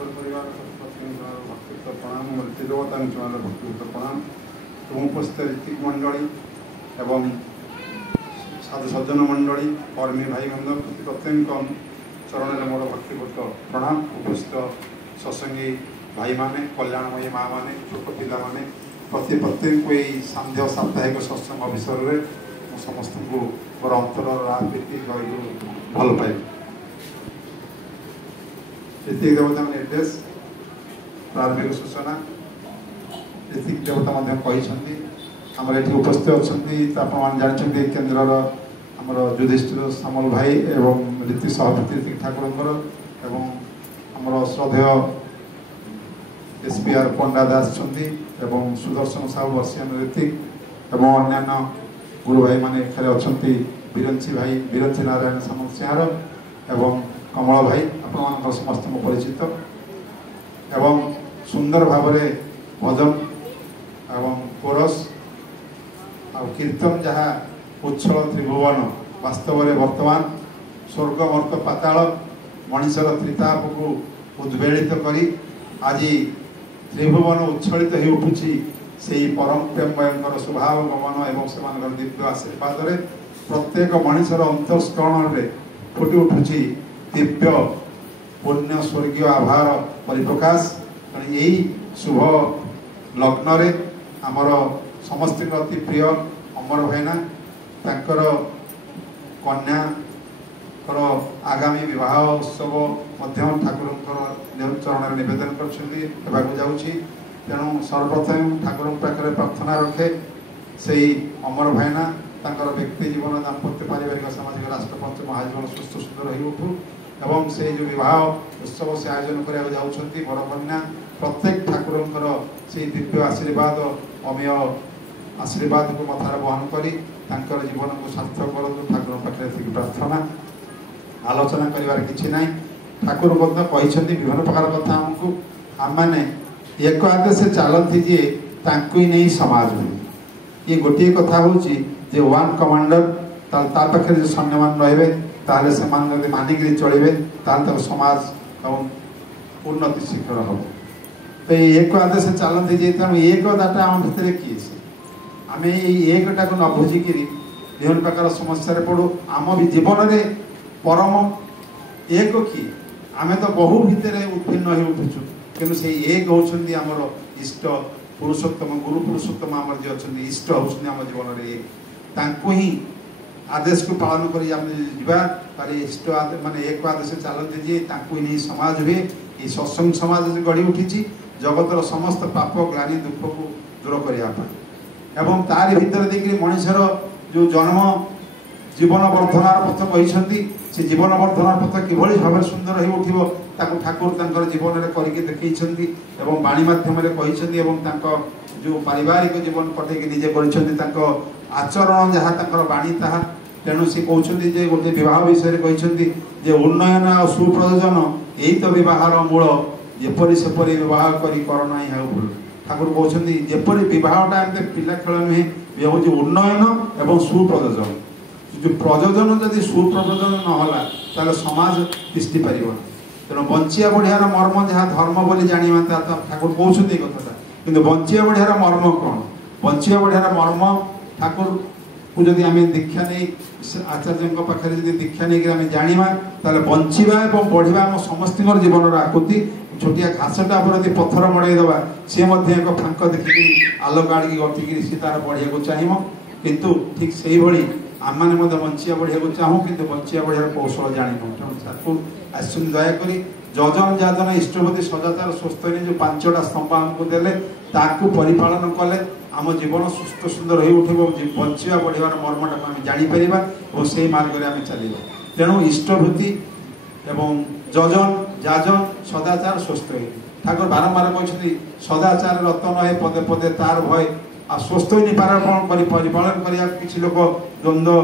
ठाकुर परिवार भक्तियुक्त प्रणाम ऋतिदेवता भक्तियुक्त प्रणाम एवं उपस्थित ऋतिक मंडली एवं साधु सज्जन मंडली कर्मी भाई बंधु प्रत्येक चरण में मोर भक्तिपूत प्रणाम उपस्थित सत्संगी भाई माने कल्याणमयी माँ मैंने छोट पिला माने प्रत्येक को यही सांध्य साप्ताहिक सत्संग अवसर में समस्त को मोर अंतर राजनीति भल पाए ऋतिक देवता निर्देश प्रारंभिक सूचना ऋतिक देवता आमर ये उपस्थित अच्छा आप जानते केन्द्र आमर युधिष्ठिर सामल भाई एवं ऋतिक सभापति ऋतिक ठाकुर एवं आमर श्रद्धेय एसपीआर पंडा दास एवं सुदर्शन साहू वर्षियान ऋतिक एवं अन्यान्य गुरु भाई माने अच्छा बिरंची भाई बिरंची नारायण सामल सिंहार एवं कमल भाई आप समस्त परिचित एवं सुंदर भाव भजन एवं कोरस आ कीर्तन जहाँ उच्छल त्रिभुवन वास्तव में वर्तमान स्वर्ग मर्त पाताल मनीषर त्रिताप को उद्वेलित करी आज त्रिभुवन उच्छलित हो उठुची से परम प्रेममय स्वभाव गमन एवं से दिव्य आशीर्वाद प्रत्येक मनीषर अंतस्करण में फुटी उठुची दिव्य पुण्य स्वर्गीय आभार परिप्रकाश यही शुभ लग्न रे आमर समस्त अति प्रिय अमर भाईना तांकर कन्या आगामी विवाह उत्सव ठाकुर चरण निवेदन कर तेणु सर्वप्रथम ठाकुर पाखे प्रार्थना रखे से अमर भाईना तांकर व्यक्ति जीवन दाम्पत्य पारिवारिक सामाजिक राष्ट्रपंच महाजीवन सुस्थ सुंदर हो उठू एवं से जो विवाह उत्सव से आयोजन करने जाऊँगी बड़ कन्या प्रत्येक ठाकुर से दिव्य आशीर्वाद अमेय आशीर्वाद को मथार बहन कर जीवन को सार्थक करूँ ठाकुर पाखे प्रार्थना आलोचना करार कि ना ठाकुर विभिन्न प्रकार कथा आमको आम मैंने एक आदेश चलती जे ही नहीं समाज में ये गोटे कथा हूँ जे वन कमांडर पाखे जो सैन्य मान रे से मानिक चलिए समाज उन्नति शिखर हम तो एक आदेश चलती जे तेणु एक दाटा आम भितर किए से आम एकटा को न बुझिक विभिन्न प्रकार समस्या पड़ू आम भी जीवन में परम एक किए आम तो बहु भितर उत्पन्न हो उठुचु कि से एक होती आमर इष्ट पुरुषोत्तम गुरु पुरुषोत्तम आम जी अच्छा इष्ट होती आम जीवन में एक ही आदेश को पालन कर इष्ट माने एक आदेश चलती जे ही नहीं समाज हुए ये सत्संग समाज गढ़ी उठी जगतर समस्त पाप ग्लानि दुख को दूर करने एवं तार भीतर देखिए मनीषर जो जन्म जीवन वर्धनार पथ कही से जीवन वर्धनार पथ किभली भाव सुंदर हो उठिबो ताको ठाकुर जीवन में करके देखते एवं वाणी माध्यम कही जो पारिवारिक जीवन कटे निजे कर आचरण जहाँ वाणी ताहा तेणु सी कहते जे गोटे विवाह विषय कहते उन्नयन आ सुप्रयोजन यही तो विवाहर मूल जेपरी सेपरी विवाह करी करना ही भूल ठाकुर कहते जेपरी विवाहटा एमती पिला खेल नुहे ये हूँ उन्नयन एवं सुप्रयोजन जो प्रयोजन जदि सुप्रयोजन नहला ताले समाज तिष्टि पार तेणु बंचिया बढ़ियार मर्म जहाँ धर्म बोली जाना ठाकुर कहते कथा कि बंचिया बढ़ियार मर्म कौन बंचिया बढ़ियार मर्म ठाकुर को जदि आम दीक्षा नहीं आचार्य पाखे जब दीक्षा नहीं जाना ताले बंचवा और बढ़िया आम समस्त जीवन आकृति छोटिया घासटा पर यदि पत्थर मड़ेदेवा सी एक फांक देखिक आलोक आड़िकी गतिकी सी तार बढ़िया को चाहिए किंतु ठीक से ही आम मैंने बंचिया बढ़िया को चाहूँ कि बंचिया बढ़िया कौशल जानू तेणु आसन दयाकोरी जजन जाजन इष्टपति सदाचार स्वस्थ जो 5टा स्तंभ आमको देले ताकू परिपालन कले आम जीवन सुस्थ सुंदर हो उठे बंचा बढ़िया मर्मटा को आम जापर और से मार्ग में आम चल तेणु इष्टभूति एवं जजन जाजन सदाचार स्वस्थ ठाकुर बारंबार कहते सदाचार रतन है पदे पदे तार भय आ स्वस्थ ही निपारण परिपालन करने किसी लोक द्वंद्व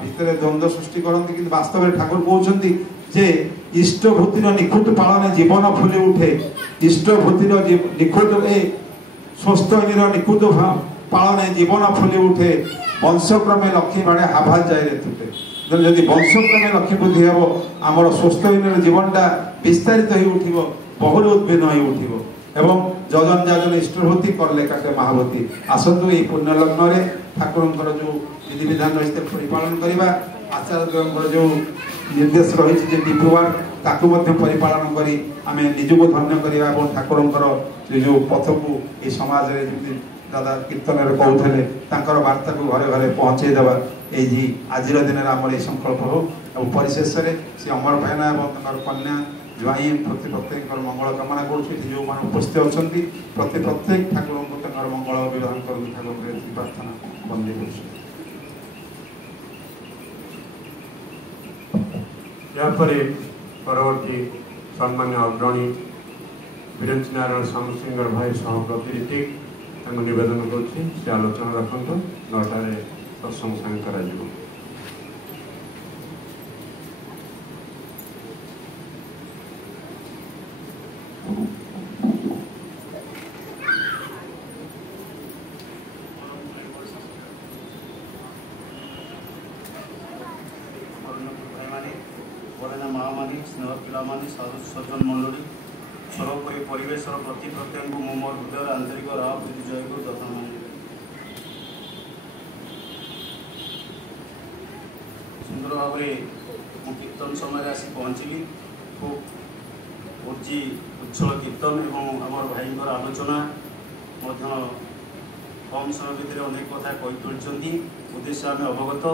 भितर द्वंद्व सृष्टि करते कि वास्तव में ठाकुर कहते जे इष्टभूतिर निखुट पालन जीवन फुली उठे इष्टभूतिर निखुट स्वस्थ निखुट पालन जीवन फुली उठे वंशक्रमे लक्ष्मी बाड़े हाभाज जाए तुटे जदि वंशक्रमे लक्ष्मी बुद्धि हे आमर स्वस्थहीन जीवनटा विस्तारित हो उठिब बहुल उद्भिन्न हो उठिब एवं जजन जाजन इष्टभूति करले काटे महाभूति आसतु ये पुण्य लग्न ठाकुर जो विधि विधान रही परिपालन करवा आचार्य जो निर्देश रही डिपुवार ताकू परिपालन करी आम निजको धन्य करवा और ठाकुर जो पथ को ये समाज में दादा कीर्तन कहते वार्ता को घरे घरे पहुँचेदेवा यही आज दिन आम ये संकल्प हो और परिशेष से अमर भाईना और कन्या ज्वाई प्रति प्रत्येक मंगल कामना करुँ जो मैंने उपस्थित अच्छा प्रति प्रत्येक ठाकुर को मंगल विधान कर ठाकुर प्रार्थना बंदी कर परवर्ती सम्मान्य अग्रणी वीरेन्द्र नारायण सामसिंगर भाई सह प्रतिनिधि निवेदन कर आलोचना रखु 9टार सत्संग सांग कर महामानी स्नेह पिलामानी साधु सज्जन मंडली सर्वोपरि परिवेश प्रति प्रत्येक को मो मोर हृदय आंतरिक राह प्रीति जय को जतन मानी सुंदर भाव में कीर्तन समय आसी पहुँचली खूब उच्ची उच्छल कीर्तन एवं आम भाई आलोचना कम समय भितर अनेक कथा कही उद्देश्य आम अवगत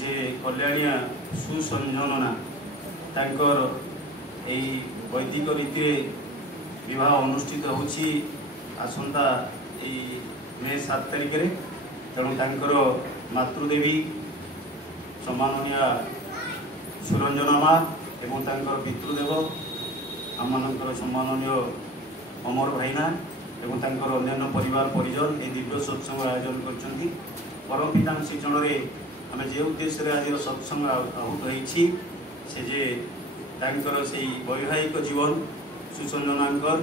जे कल्याणिया सुसंजनना तांकर वैदिक रीति विवाह अनुष्ठित होछि आसंता मे 7 तारिख रे तेणु तांकर मातृदेवी सम्माननीय सुरंजना माँ एवं तांकर पितृदेव आमମାନଙ୍କର सम्माननीय अमर भाईना एवं तांकर अन्यान्य परिवार परिजन ए दिव्य सत्संग आयोजन करछंती परम पिता शिक्षण रे आम जे उद्देश्य आज सत्संग आहूत होइछि से जे तांकर से वैवाहिक जीवन सुसंजनांकर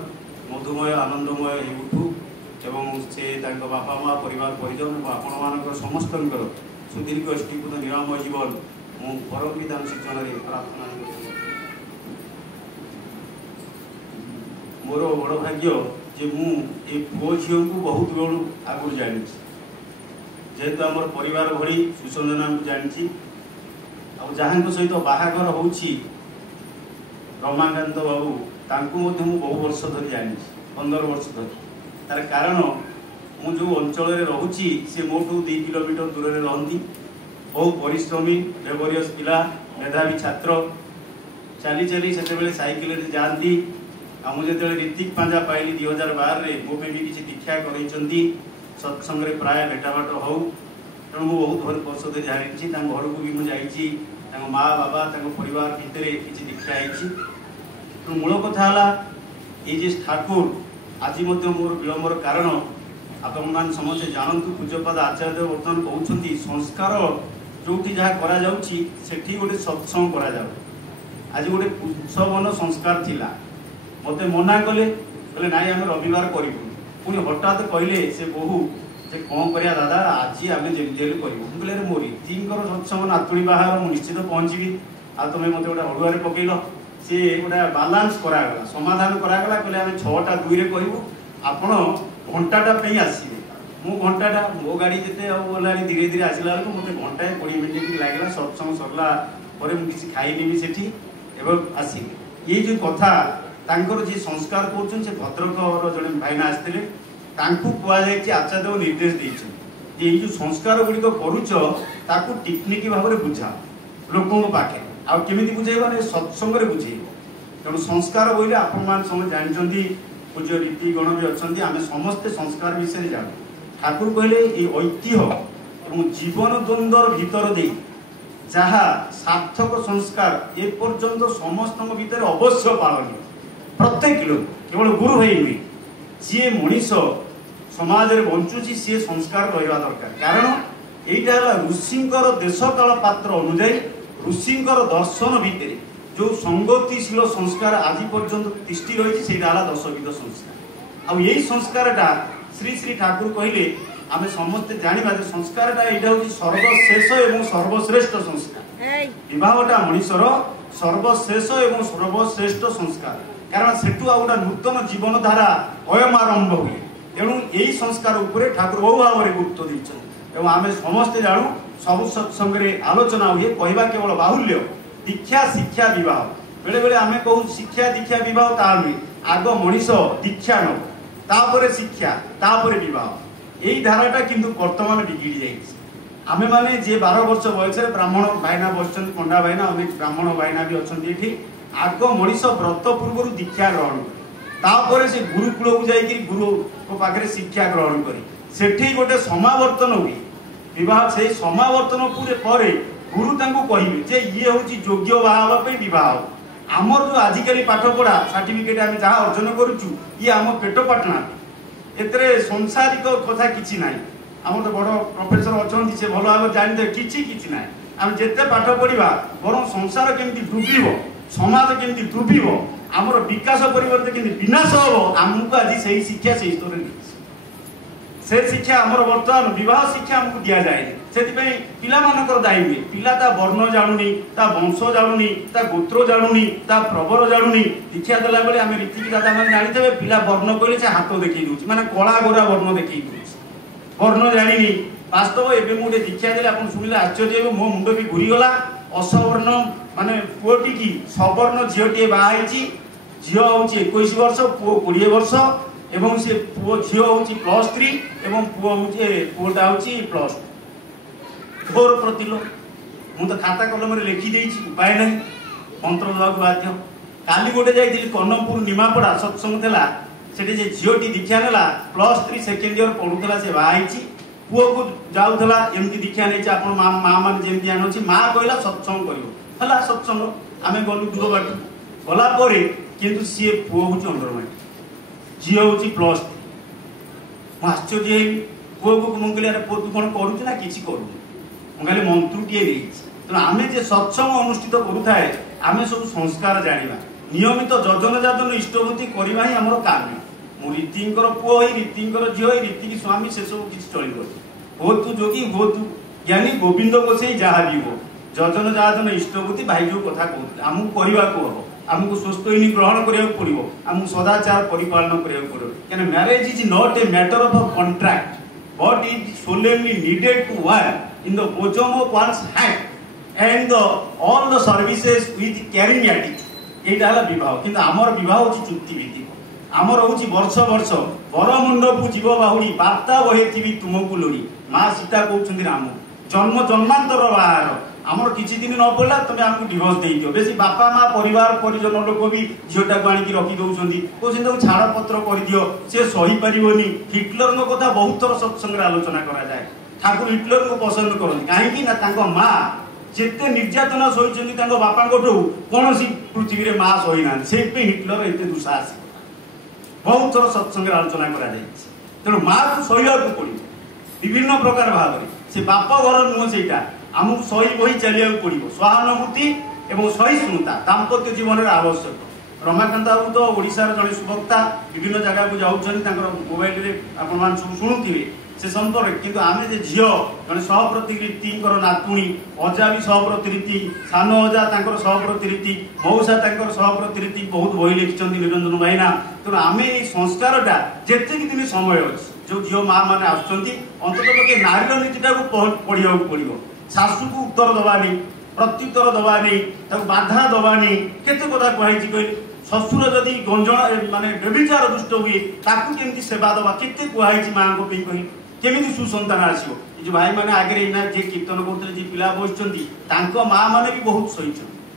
मधुमय आनंदमय उठू एवं से तांको बापा माँ परिवार परिजन और आपण मानकर समस्त सुदीर्घ स्थिपुत निरामय जीवन मु परम पिता शिक्षण रे प्रार्थना मोर बड़ भाग्य जे मु ए पुओ झील को बहुत बेलू आगुरी जानी जेहेतु आम परिवार भरी सुसंजना को जानी जहाँ सहित बाहागर हो रमाकांत बाबू तांकु बहु वर्ष धरी जानी 15 वर्ष धरी तार कारण मु जो अंचल रोची से मोटू 2 किलोमीटर दूर में रहती बहुत परिश्रमी लेबरियस पिला मेधावी छात्र चली चली से साइकिल जाती आम जो ऋतिक पांजा पाइली 2012 रे मो भी किसी दीक्षा कर सत्संग प्राय भेटाभाट हो तेणु मुझे बहुत वर्ष धरी जानी घर को भी मुझे माँ बाबा परिवार भितर किसी दीक्षा है मूल कथा ये ठाकुर आज मोर विलंबर कारण आपण मान समस्ते जानतु पूज्यपाद आचार्य बर्तमान कहते संस्कार जो जहाँ करा गोटे सत्संग करा आज गोटे उत्सवन संस्कार थिला मते मना कले नाई आम रविवार करूँ पुणी हठात कहले से बहु जे कौन करिया दादा आज आम जमी करूँ कहले मो रीतिंकर सत्संग नातुणी बाहर मुझे निश्चित पहुँची आ तुम्हें मत गोटे अड़ुआर पकईल सी गोटे बालांस करागला समाधान करागला कहले आम 6टा 2 रे कहूँ आपण घंटाटा आसवे मु घंटाटा मो गाड़ी जिते गला धीरे धीरे आसला बेलू मत घंटाए 20 मिनट लगे सत्संग सरला किसी खाइनी भी सेठी आसिक ये जो कथा तांकर जी संस्कार कर भद्रक जड़े भाईना आसते कहुई आचार्य निर्देश देते ये जो संस्कार गुड़िक करुच टेक्निक भाव में बुझा लोकों पाखे आमी बुझेगा सत्संग बुझे तेणु संस्कार बोले आपण मैंने जानते पूज्य रीति गण भी अच्छा आम समस्ते संस्कार विषय जान ठाकुर कहले ये ऐतिह्य और जीवन द्वंद्वर भीतर दे जहाँ सार्थक संस्कार ए पर्यंत समस्त भीतर अवश्य पालनीय प्रत्येक लोक केवल गुरु भाई नुहे सी मनीष समाज में बंचुची सी संस्कार रहा दरकार कारण यहाँ ऋषिंकर देश काल पात्र अनुजाई ऋषिंकर दर्शन भितर जो संगतिशील संस्कार आज पर्यंत तिष्ठि रही है 10 विध संस्कार आ यही संस्कारटा श्री श्री ठाकुर कहले आम समस्ते जाना संस्कारटा यहाँ हूँ सर्वशेष और सर्वश्रेष्ठ संस्कार विवाहटा मनीषर सर्वशेष और सर्वश्रेष्ठ संस्कार कारण सेठू आ गोटे नूतन जीवन धारा अयम आरंभ हुए तेणु यही संस्कार उपरे ठाकुर बहु भाव में गुरुत्व देते आम समस्ते जानू सब सत्संग आलोचना हुए कहवा केवल बाहुल्य दीक्षा शिक्षा विवाह बेले बेले आम कहू शिक्षा दीक्षा विवाह ता नुहे आग मनीष दीक्षा नब तापर शिक्षा तापर विवाह यही धाराटा किंतु वर्तमान बिगिड़ी जाइए आमे माने जे 12 वर्ष बयस ब्राह्मण भाईना बस पंडा भाईना अनेक ब्राह्मण भाईना भी अच्छा ये आग मनीष व्रत पूर्व दीक्षा ग्रहण तापर से गुरुकूल को जाइए गुरु पाखे शिक्षा ग्रहण करी सेठी गोटे समावर्तन हुए विवाह से समावर्तन पर गुरु कहे जे ये हूँ योग्य बाहापी बह आमर जो आजिकल पाठ पढ़ा सर्टिफिकेट आम जहाँ अर्जन करुचु ये आम पेट पाटना एतरे संसारिक कथा किसी ना आम तो बड़ प्रोफेसर अच्छा से भल भाव जानते किसी ना आम जिते पाठ पढ़ा बर संसार केमती डूब समाज केमती डूब आमर विकास परिवर्तन केमती विनाश हम आमको आज से शिक्षा से स्तर से शिक्षा आमर बर्तमान विवाह शिक्षा आमको दि जाए से पिला दायी हुए पिला वर्ण जानूनी वंश जानूनी गोत्र जानूनी प्रवर जानूनी दीक्षा देला बेले आम रीति दादा मैंने जानी पिला वर्ण कहले से हाथ देखी दूसरी माने कला गोरा वर्ण देखी वर्ण जानी वास्तव एवं मुझे दीक्षा देले आप शुणिले आश्चर्य मो मुंड भी घूरीगला असवर्ण माने पुओटी की सवर्ण झीटे बाहर झी हूँ 21 वर्ष पुओ 20 वर्ष एवं से पुओ झी हूँ +3 एवं पुओ पुओटा हूँ +2 घोर प्रतिलोक मुझे तो खाता कलम लिखी देती उपाय ना मंत्र देवाक बाध्य काली गोटे जाइए कन्नपुर निमापड़ा सत्संग था से झीटी दीक्षा नेला +3 सेकेंड इयर पढ़ुला से बाहर पुओ को जाऊला एमती दीक्षा नहीं आप माँ मान जमी आनी माँ कहला सत्संग कर सत्संग आम गलु दूर बाट गलापर किंतु सी पुओ हूँ अंडरमाइंड झी हूँ +3 मुझे आश्चर्य पुओ को मुझे कहली पुओ तू कौन करुच ना कि करूँ मुझे मंत्रुटे तेना आम जे सत्संग अनुष्ठित करुए आम सब संस्कार जाना नियमित जजन जाजन इष्टभूति करवा ही आम काम मु रीतिंकर पुओ रीतिंकर झील रीति स्वामी से सब किसी चलो हो तू जोगी हो तू ज्ञानी गोविंद गोसाई जहाँ भी हो जजन जाजन इष्टभूति भाई जो कथा कहते आमको करने को हम आमको स्वस्थ ग्रहण करा पड़ो आमको सदाचार परिपालन करा पड़ो क्या marriage is not a matter of a contract but is solemnly needed to work in the bosom of one's hand and all the services with caring attitude एटा है विवाह किंतु आमर विवाह हूँ चुक्ति भित्तिक आमर हूँ वर्ष वर्ष बर मुंडकू जीव बाहुड़ी बार्ता बहे तुमको लोड़ी माँ सीता कहते राम जन्म जन्मांतर बाहर आमर किसी दिन न पड़ा तुम आमको डिवोर्स दे दियो बेसी बापा माँ परिवार परिजन लोक भी झीटा को आणिक रखी दौरान कहते छाड़ पत्र कर दियो से सही पारिबनी हिटलर कथा बहुत थर सत्संग आलोचना करा जाए ठाकुर हिटलर को पसंद करती कहीं माँ जिते निर्यातना सही बापा कौन पृथ्वी में माँ सही ना से हिटलर एत दुस्साहस बहुत थर सत्संग आलोचना करा तेणु माँ को सहयोग पड़ो विभिन्न प्रकार भाव से बाप घर नुह से आमको सही बही चलिया पड़ो सहानुभूति और सहिष्णुता दाम्पत्य जीवन आवश्यक रमाकांत बाबू तो ओडिशार जड़े सुवक्ता विभिन्न जगह को जाऊँच मोबाइल में सब शुणुवे से संपर्क किंतु आम जे झील जड़े सहप्रतिरीति नातुणी अजा भी सहप्रतिरीति सान अजा सहप्रतिरीति मौसा सहप्रतिरीति बहुत बही लिखिं निरंजन भाईना तेणु आम ये संस्कारटा जितक दिन समय अच्छे जो झील माँ मैंने आंतत नारीर नीतिटा को पढ़ा पड़ो शाशु को उत्तर दबानी प्रत्युत्तर दबानी बाधा दबानी केते कथा कहुई कह शशुर जदि गंजन माने व्यभिचार दुष्ट हुए ताकू केमती सेवा दबा केते कहुई माँ को कही केमिति सुसंतान आसो जो भाई मैंने आगे जे कीर्तन करते जी पिला बस माँ मैंने भी बहुत सही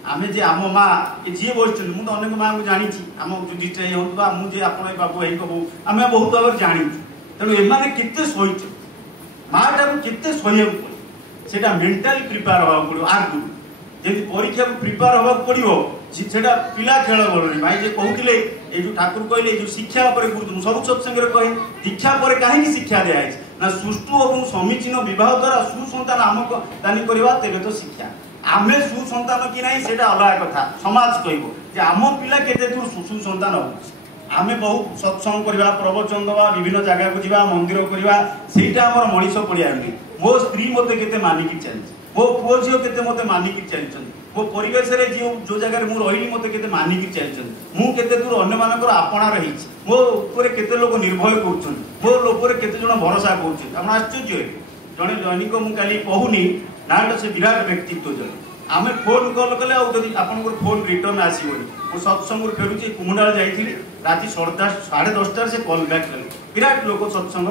आम जे आम माँ ये जी बस मुझे तो अनेक माँ को जानी आम युधिष्ठिर हो मुझे आप बाबू भाई कहूँ आम बहुत भाव जानी तेणु एम के सही माँटा को केते सहयोग पड़े से मेंटाली प्रिपेयर होगा पड़ो आगु जमी परीक्षा को प्रिपेयर होगा पड़ो से पिला खेल बोलनी भाई जे कहते ये जो ठाकुर कहले जो शिक्षा गुरुत्व सब सत्संग कहे दीक्षा पर कहीं शिक्षा दिखाई ना सुष्ठु और समीचीन विवाह द्वारा सुसंतान आमको दानी करवा तेरे तो शिक्षा आम सुसंतान कि ना से अलग कथा समाज कह आम पिला केते दूर सुसंतान हो आमे बहुत सत्संग करवा प्रवचन दवा विभिन्न जगह को जीवा मंदिर करवा सेटा हमर मनीष पड़िया नुहे मो स्त्री मते केते मानिकी चली मो पुओ झियो केते मते मानिकी चली मो परिवेश रे जो जगह मु रही मते केते मानिकी चली मु केते दूर अन्य मानकर आपणा रही मो ऊपर केते लोक निर्भय कर मो लोपर केते जण भरोसा कर आपण आश्चर्य जड़े दैनिक मु काली कहूनी ना से विराट व्यक्तित्व जन आम फोन कल कले आपन फोन रिटर्न आसबनी मुझे सत्संग फेरुची कुमुंडाल जाइली राति 10:30 से कॉल बैक कले विराट लोक सत्संग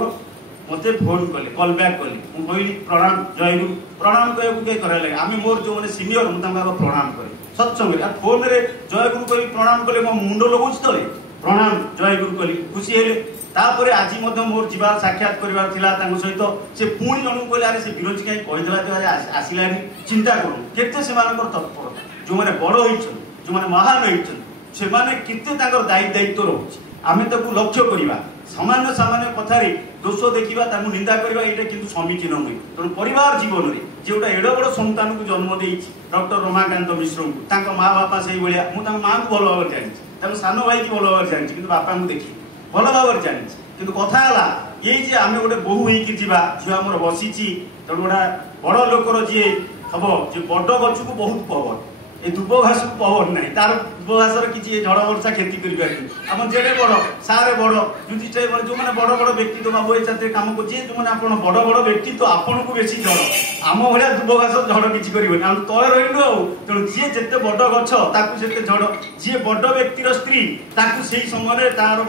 मते फोन कले कॉल बैक कले मु कहली प्रणाम जयगुरु प्रणाम कहू के करे लगे आम मोर जो मैंने सिनियर मुझे प्रणाम करे सत्संग फोन रे जयगुरु कही प्रणाम कले मो मुंड लगुच तले प्रणाम जयगुरु कली खुशी हेले तापर आज मोर जीवा साक्षात करवार थिला सहित से पुणी जन कहले अरे से विरोधी कहीं कहीदेला आसलानी चिंता करूँ केते से तत्परता जो मैंने बड़ होइछन जो मैंने महान होइछन से माने केते ताकर दायित्व रोचे आमे ताकू लक्ष्य करवा सामान्य सामान्य कथारे दोष देखा ताकू निंदा करवा एटा किंतु समीचीन नुहे तेणु परिवार जीवन में जोटा एड बड़ संतान को जन्म देइछि डॉक्टर रमाकांत मिश्र को माँ बापा से भाया मुझे माँ को भल भाव जानी सान भाई की भल भाव जानी बापा को देखी भल भाव जानी कि कथा है ये आम गोटे बोहू होगा झील आम बसी तेणु गोटा बड़ लोकर जी हम जे बड़ गच को बहुत पवन ये दुब घास को पवन ना तार दुब घासर किसी झड़ वर्षा खेती कर जेडे बड़ सारे बड़ युधिष्ठिर जो मैंने बड़ बड़ व्यक्तित्व बाबू ए छात्र कम कर जो मैंने आप बड़ बड़ व्यक्तित्व आपन को बेसी झड़ आम भाया दुब घास झड़ किसी कर आम तय रही आउ तेणु जी जिते बड़ गछ से झड़ जी बड़ व्यक्तिर स्त्री से समय तार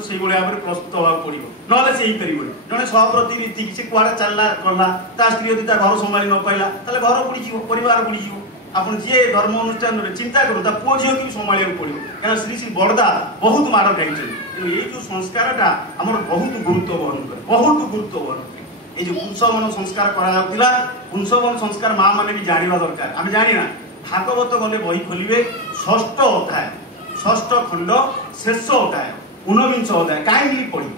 से भाव में प्रस्तुत होगा पड़ो ना से जड़े सहप्रति से कुआड़े चलला गला स्त्री यदि घर संभाली न पाइला घर बुड़ी परिवार बुड़ी आपन जी धर्म अनुष्ठान चिंता करूँ पुओ झील की संभाल पड़ो क्या श्री श्री बड़दा बहुत माड़ खाई ये जो संस्कारटा आम बहुत गुरुत्व बहन करे बहुत गुरुत्व बहन करे ये पुंसवन संस्कार करा पुंसवन संस्कार माँ मैंने भी जानवा दरकार आम जाना भागवत गले बही खोलिए षष्ठ अध्याय षष्ठ खंड शेष अध्याय 19 अध्याय कहीं पढ़ी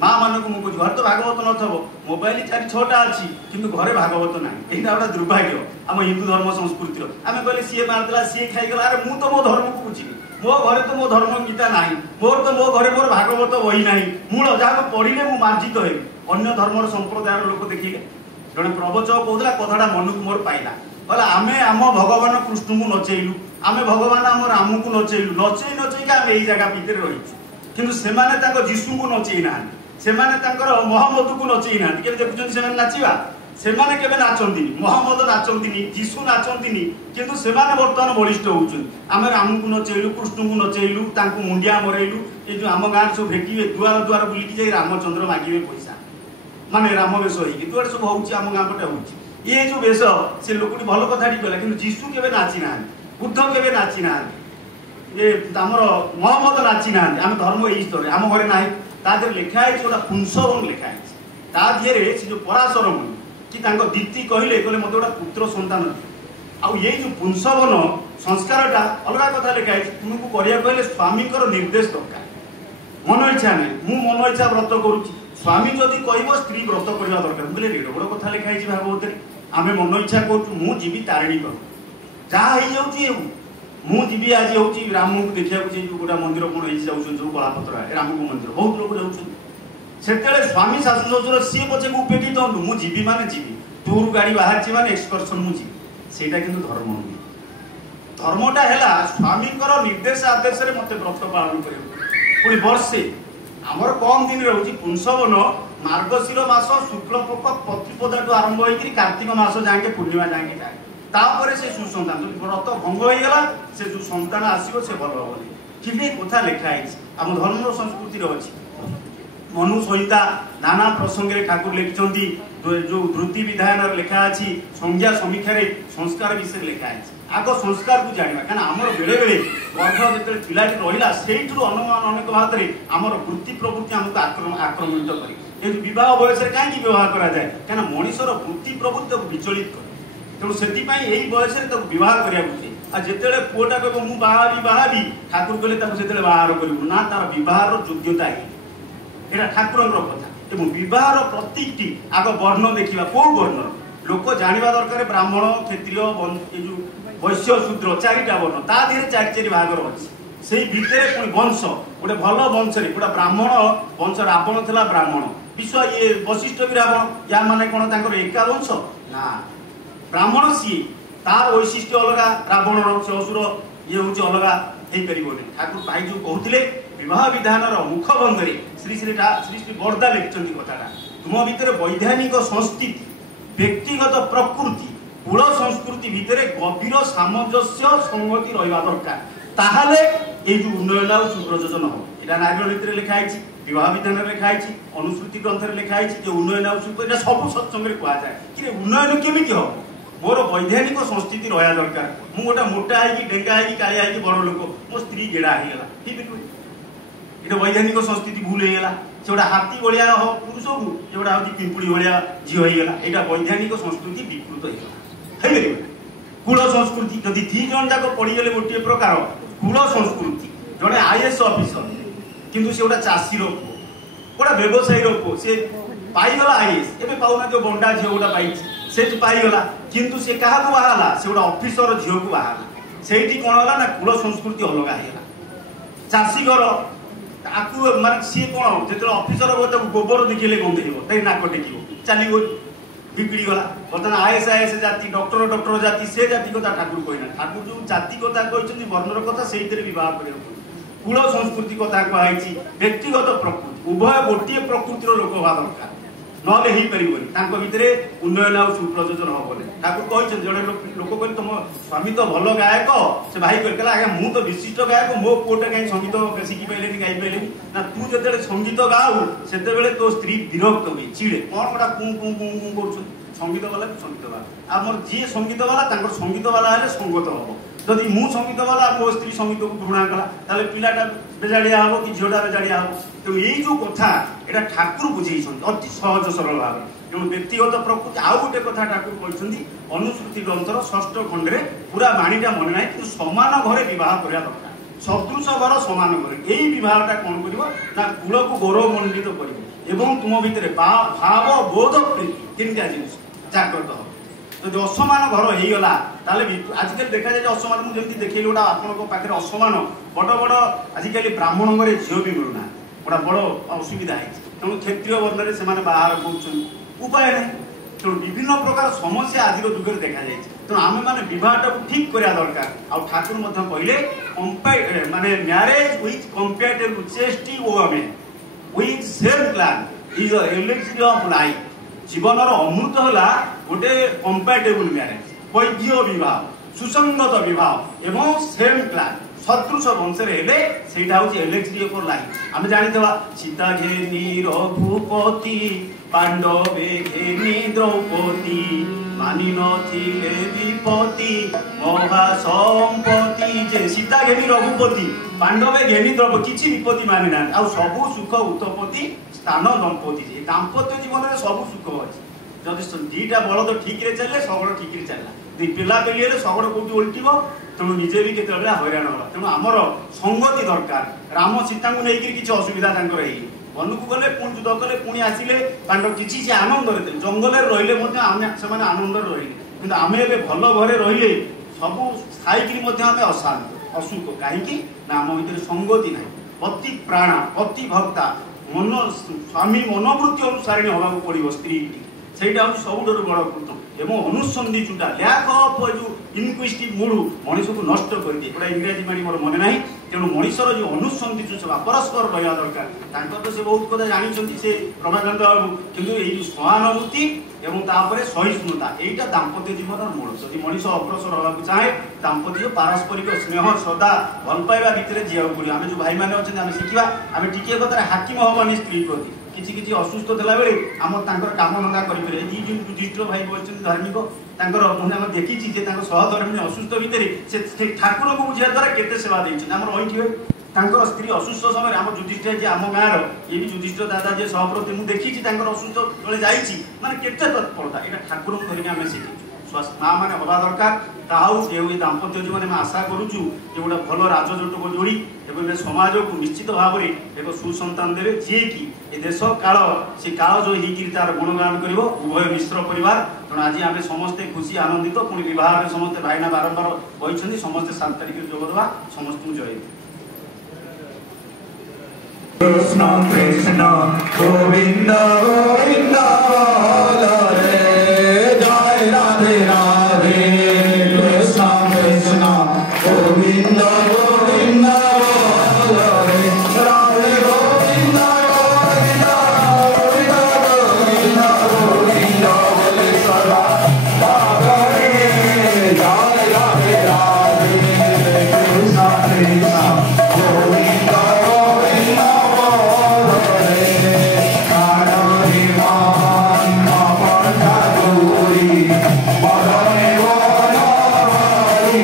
माँ मान को मुझे घर तो भागवत नथब मोबाइल 4-6टा अच्छी किंतु घरे भागवत ना यहाँ गोटे दुर्भाग्य आम हिंदू धर्म संस्कृति आम कहले सी मारदेला सी खाईगला अरे मुझे तो मो धर्म को बुझी मो घरे तो मो धर्म गीता ना मोर तो मो घरे मोर भागवत बही ना मूल जहाँ पढ़ले मुझे मार्जित हो अन्य धर्म संप्रदायर लोक देखिए जड़े प्रवचक कहला कथाटा मन को मोर पाइला कहला आम आम भगवान कृष्ण को नचेलु आम भगवान आम राम को नचेलु नचेई नचेई आम यही जगह भितर रही किंतु से जीशु को नचेई ना मोहम्मद को नचेई ना देखुं से नाचवा से नाचती मोहम्मद नाचती जीशु नाचती किंतु से बर्तमान बलिष्ठ होती आम राम को नचेलु कृष्ण को नचेलु मुंडिया मरेलु ये जो आम गाँव सब भेटे दुआर दुआर बुलिकी रामचंद्र मागे पैसा माने राम वेश होते सब होम गाँ पटे हो ये जो वेश से लोक भल कथा कहला कि जीशु के नाची ना बुद्ध के नाची ना ये आमर मोहम्मद नाची ना आम धर्म यही स्तर आम घरे ना तादेह लिखाई गोटा पुंसवन लिखाई तादेह से जो पराशर मुनि कि दीति कहले कहले मत गोटा पुत्र संतान आउ ये जो पुंसवन संस्कारटा अलग कथा लिखाई तुमको करिया कहले स्वामी निर्देश दरकार मन इच्छा नहीं मु मन इच्छा व्रत करुच्ची स्वामी जदि कह स्त्री व्रत करवा दरकार बोले एड बड़ कथा लिखाई भागवत आम मन इच्छा करूँ मुझी तारिणी पाऊ जहाँ मुझी आज हूँ राम को देखा गोटा मंदिर कौन जो कलापत्र राम को मंदिर बहुत लोग जाते स्वामी शाशु शशुर सी पचे को पेटी दिखाँ मुझी माने जीवी टूर गाड़ी बाहर माने एक्सकर्सन मुझी से धर्म नुहे धर्मटा है स्वामी निर्देश आदेश मत व्रत पालन कर पुणी वर्षे आमर कम दिन रोचे पुंसवन मार्गशीर मास शुक्ल पक्ष प्रतिपदा ठूँ आरंभ हो कार्तिक मास जाके पूर्णिमा जाके जाए तापर से सुसंतान जो व्रत भंग होगा से जो संतान आसो से भल हम कि कथा लिखाई आम धर्म संस्कृति अच्छी मनु संहिता नाना प्रसंग में ठाकुर लिखिं जो धृति विधान लेखा अच्छी संज्ञा समीक्षा संस्कार विषय लिखाई आग संस्कार को जाना क्या आमर बेले बेले गर्भ जो पिलाटी रहा से अनुमान अनेक भाव में आमर वृत्ति प्रवृत्ति आमको आक्रमित कर विवाह बयस कहीं व्यवहार कराए क्या मनीषर वृत्ति प्रवृत्ति विचलित करे तेणु से यही बयस बहुत कराया जिते पुआटा कह मुझे बाहाबी ठाकुर कहले से बाहर करूँ ना तार बहार योग्यता यहाँ ठाकुर कथा बहार प्रतीकटी आग वर्ण देखा कौ वर्ण लोक जानवा दरकार ब्राह्मण क्षत्रिय जो वैश्य शूद्र 4टा वर्ण ता देहरे 4 भागर अच्छी से भितर पुणी वंश गोटे भल वंश गोटे ब्राह्मण वंश रावण था ब्राह्मण विश्व ये वशिष्ठ भी रावण या माने कौन एका वंश ना ब्राह्मण सी तार वैशिष्ट्य अलग रावण से असुर ये हूँ अलग हो पारे ठाकुर भाई जो कहते विवाह विधान मुखबंधे श्री श्री श्री श्री बरदा लिखिं कथाटा तुम भितर वैधानिक संस्कृति व्यक्तिगत प्रकृति कूल संस्कृति भितर गभीर सामंजस्य संगति रहा दरकार ताहले ये जो उन्नयन और सुप्रयोजन हम यहाँ नारियल नीति लिखाई विवाह विधान लिखाई अनुश्रुति ग्रंथ लिखाई उन्नयन और सुप्रयोजन सब सत्संग कहुए कि उन्नयन केमी हम मोर वैधानिक संस्कृति रहा दरकार मु गोटे मोटा है डेंगा है काया है बड़ लोक मो स्त्री गेड़ा होगा ठीक ये वैधानिक संस्कृति भूल होगा से गोटे हाथी भाया पुरुष को ये गोटे हूँ पिंपुड़ी भाया झील होगा यहाँ वैधानिक संस्कृति विकृत होगा कूल संस्कृति जदि दी जन जाक पड़गले गोटे प्रकार कूल संस्कृति जड़े आईएएस ऑफिसर किंतु से गोटे चाषी पुओ गोटे व्यवसायी पुओ से पाईगला आईएएस एवं पाऊना जो बंडा झील गोटा पाई से पाईगला किंतु से क्या बाहर से गोटे ऑफिसर झील को बाहर से कौन है ना कूल संस्कृति अलग होगा चाषी घर माने सी कौन जो ऑफिसर हो गोबर देखिए गंधे नाक टेक चलो बिगड़ी गला बर्तमान आईएएस जाति डॉक्टर जाति से जाति कथा ठाकुर कहना ठाकुर जो जाति कथा कहते वर्णर कथा से बह कूल संस्कृति कथा कहुई व्यक्तिगत प्रकृति उभय गोटे प्रकृतिर लोक हवा दरकार नले हो पार भितर उन्नयन और सुप्रयोजन हम ठाकुर कहते जड़े लोक कह तुम स्वामी तो भल गायक से भाई कहला आज्ञा मु तो विशिष्ट गायक मो पुओटा कहीं संगीत शिखी पारे गाई पारे ना तू जो संगीत गाऊ से तो स्त्री विरक्त हुए चिड़े कौन गोटा कूँ कूँ कूँ कूँ कर संगीत वाला संगीत वाला आमर जी संगीत वाला संगीत वाला है संगत हम जदि मु संगीत वाला मो स्त्री संगीत को घृणा कला पिलाटा बेजाड़िया हम कि झीटा बेजाड़िया हम तो ये जो कथा यहाँ ठाकुर बुझे अति सहज सरल भाव तेणु व्यक्तिगत प्रकृति आउ गोटे कथा ठाकुर कहते अनुश्रुति ग्रंथर षष्ठ खंडे पूरा बाणीटा मन ना कि सामान घरे बह करवा दरकार सदृश घर सामान घर यही बहटा कौन कर कूल को गौरवमंडित कर तुम भितर भाव बोध प्रीति तीन जिन जागृत हो जो असमान घर हो गला आजिकल देखा जाए असमान मुझे देखिए गोटा आपन पाखे असमान बड़ बड़ आजिकल ब्राह्मण घरे झील भी मिलूना गोटा बड़ असुविधा है तेणु क्षेत्रीय वर्णन से बाहर कर उपाय ना तेणु विभिन्न प्रकार समस्या आज जुगे देखा जाए तेणु आम मैंने बहटा को ठीक करवा दरकार आ ठाकुर कहले माने marriage with compatible chesty women with same plan is the elixir of life जीवन अमृत है गोटे कंपैटिबल मैरेज वैद्य विवाह सुसंगत विवाह एवं सेम प्लान सदृश वंश से एलिक्सिर फॉर लाइफ आम जानी सीता घेनी रघुपति पांडवे घेनी द्रौपदी मानि नथिले विपत्ति महासंपत्ति जे सीता घेनी रघुपति पांडवे घेनी द्रौपदी किसी विपत्ति मानि ना आ सबु सुख उत्पत्ति स्थान दंपति दाम्पत्य जीवन में सब सुख अच्छे जदि दीटा बलद ठीक चलिए शगड़ ठीक चलला पिला पेली शगड़ कौटी ओल्टो तेणु निजे भी केत हईराण होगा तेणु आमर संगति दरकार राम सीता को लेकिन किसी असुविधा वन को गले पुणी युद्ध कले पुणी आसिले पांडव किसी से आनंद थे जंगल रही आनंद रही आम ए भल घरे रही सब खाई अशांत असुख कहीं आम भर संगति ना अति प्राण अति भक्ता मन स्वामी मनोवृत्ति अनुसारिणी हवा पड़ो स्त्री से सब बड़ कृत एवं अनुसंधि चुटा लैक अफ जो इनक्विजिटिव मूड मनीष को नष्ट कर दिए गोटा इंग्राजी बाणी मोर मन ना तेणु मनीषर जो अनुसंधि चुचा परस्पर रहा दरकार तो से बहुत कथा जानते से प्रभाकांत बाबू किंतु ये सहानुभूति एवं तापर सहिष्णुता यहाँ दाम्पत्य जीवन मूल जब मनीष अग्रसर होगा चाहे दाम्पत्य पारस्परिक स्नेह श्रद्धा भल पाइबा भितर जीवा पड़ो आम जो भाई मैंने अच्छे आम शिखा आम टिके कथा हाकिम हमानी स्त्री प्रति किसी किसी असुस्थ थला बेले आम काम धंदा करें ये युधिष्ठिर भाई बस धार्मिक देखी सहधर्मी असुस्थ भितर से ठाकुर को बुझा द्वारा केते सेवा देती स्त्री असुस्थ समय आम युधिष्ठिर जी आम गाँव ये भी युधिष्ठिर दादा जी सहप्रति मुझे देखी असुस्थ तले जाइए माने केते तत्परता यहाँ ठाकुर को धरिक आम शिखी माँ मैंने हवा दरकार ये दाम्पत्य जीवन में आशा करुचु ये गोटे भल राजजोटक जोड़ी एवं समाज को निश्चित भाव में एक सुसंतान देवे जी कि ये देश काल से काल जो तार गुणगान कर उभय मिश्र परिवार तेणु आज आम समस्ते खुशी आनंदित पुणी बहुत समस्ते भाईना बारंबार कहते समस्ते 7 तारिख जोगदेवा समस्त जय। Krishna Krishna Govinda Govinda Hare Jai Radhe Radhe Krishna Krishna Govinda Govinda Hare Radhe Govinda Govinda Govinda Govinda Govinda Hare Sada Hare Jai Radhe Radhe Krishna Krishna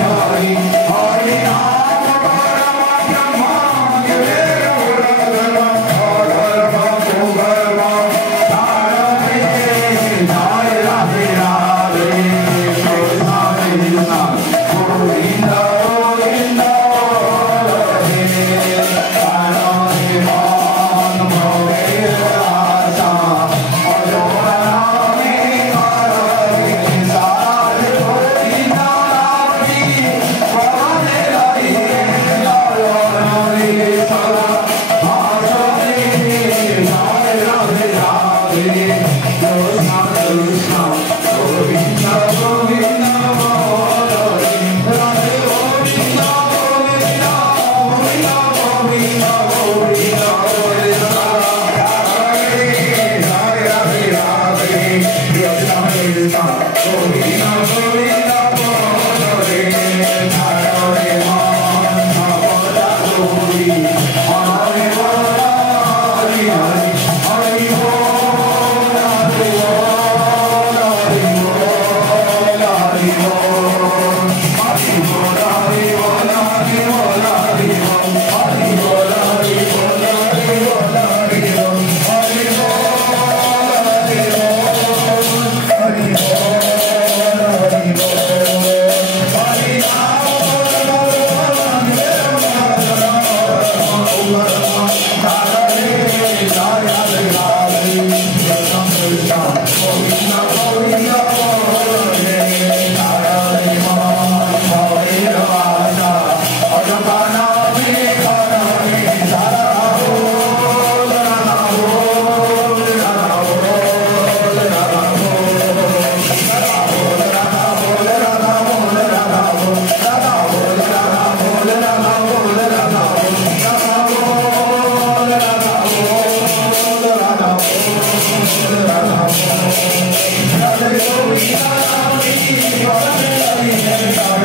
Govinda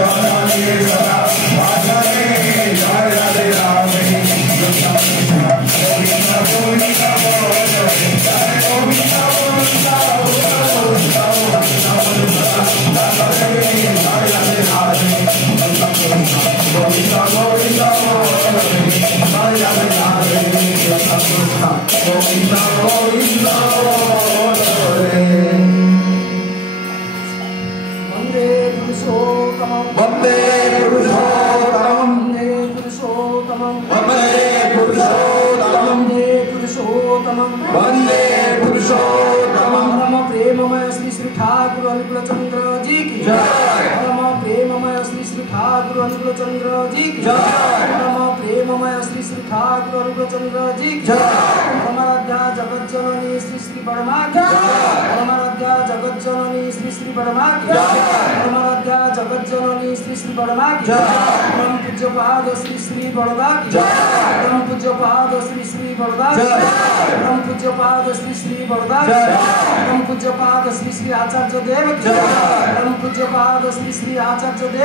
Govinda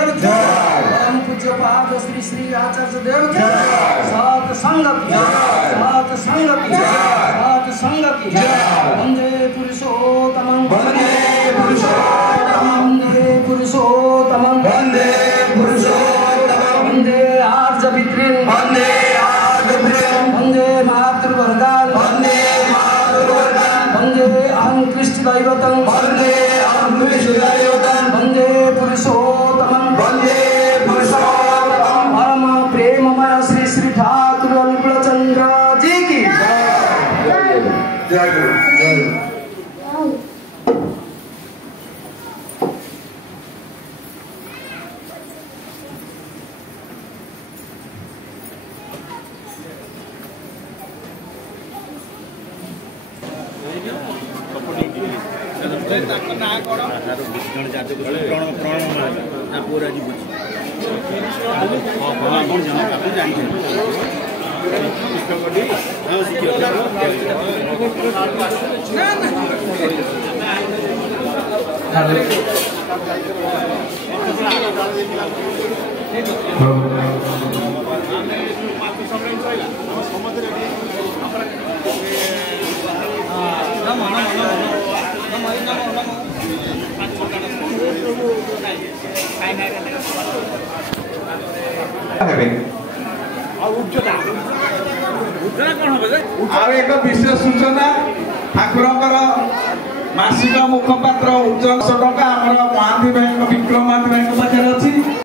एक विशेष सूचना ठाकुर मासिक मुखपात्र उज्जवल 100 टका महांती भाई विक्रम महांती भाई पाखे अच्छी